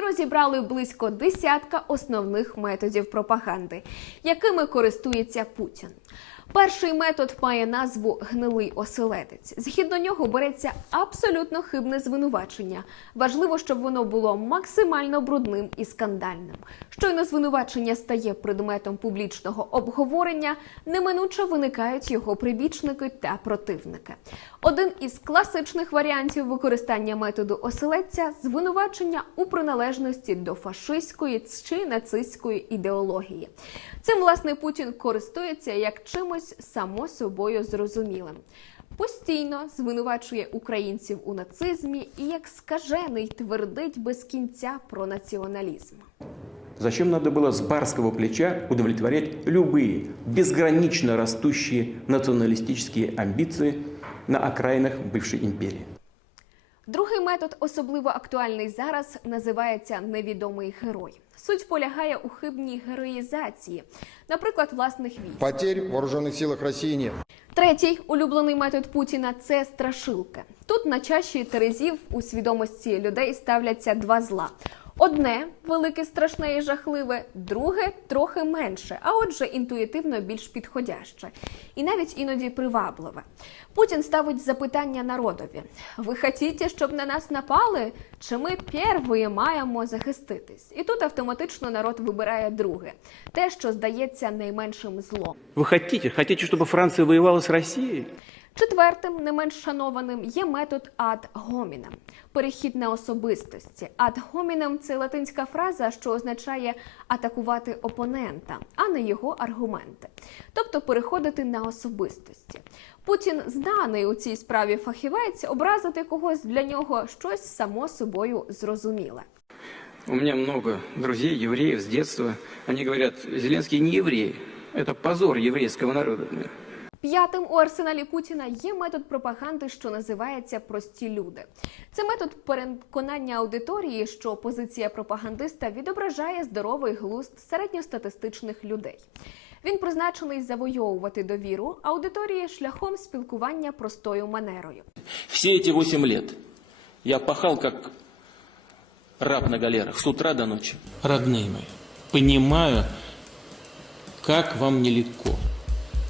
розібрали близько десятка основних методів пропаганди, якими користується Путін. Перший метод має назву гнилий оселедець. Згідно нього береться абсолютно хибне звинувачення. Важливо, щоб воно було максимально брудним і скандальним. Щойно звинувачення стає предметом публічного обговорення, неминуче виникають його прибічники та противники. Один із класичних варіантів використання методу оселедця звинувачення у приналежності до фашистської чи нацистської ідеології. Цим власне Путін користується як чимось само собою зрозумілим. Постійно звинувачує українців у нацизмі і як скажений твердить без кінця про націоналізм. Зачем надо было с барского плеча удовлетворять любые безгранично растущие националистические амбиции на окраинах бывшей империи? Другий метод, особливо актуальний зараз, називається невідомий герой. Суть полягає у хибній героїзації, наприклад, власних військ. Потерь в вооружених силах Росії ні. Третій улюблений метод Путіна це страшилки. Тут на чаші терезів у свідомості людей ставляться два зла. Одне велике, страшне і жахливе, друге трохи менше, а отже, інтуїтивно більш підходяще, і навіть іноді привабливе. Путін ставить запитання народові: ви хотіте, щоб на нас напали? Чи ми перві маємо захиститись? І тут автоматично народ вибирає друге, те, що здається найменшим злом. Вы хотите? Хотите, чтобы Франция воевала с Россией? Четвертим, не менш шанованим, є метод ad hominem – перехід на особистості. Ad hominem – це латинська фраза, що означає атакувати опонента, а не його аргументи, тобто переходити на особистості. Путін знаний у цій справі фахівець, образити когось для нього щось само собою зрозуміле. У меня много друзей, евреев с детства. Они говорят, Зеленский не еврей. Это позор еврейского народа. П'ятим у арсеналі Путіна є метод пропаганди, що називається прості люди. Це метод переконання аудиторії, що позиція пропагандиста відображає здоровий глузд середньостатистичних людей. Він призначений завойовувати довіру аудиторії шляхом спілкування простою манерою. Все эти восемь лет я пахал как раб на галерах с утра до ночи. Родные мои, понимаю, как вам нелегко.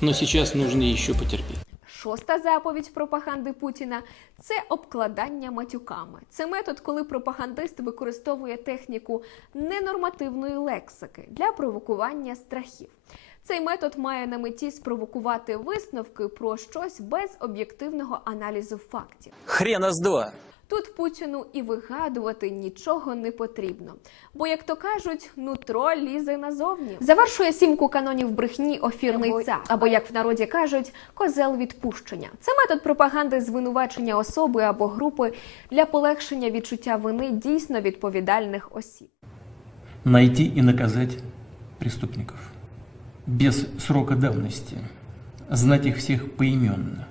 Но сейчас нужно еще потерпеть. Шоста заповідь пропаганди Путіна це обкладання матюками. Це метод, коли пропагандист використовує техніку ненормативної лексики для провокування страхів. Цей метод має на меті спровокувати висновки про щось без об'єктивного аналізу фактів. Хрена с два. Тут Путіну і вигадувати нічого не потрібно. Бо, як то кажуть, нутро лізе назовні. Завершує сімку канонів брехні офірний цар, або як в народі кажуть, козел відпущення. Це метод пропаганди звинувачення особи або групи для полегшення відчуття вини дійсно відповідальних осіб. найти и наказать преступников без срока давности, знать их всех поименно,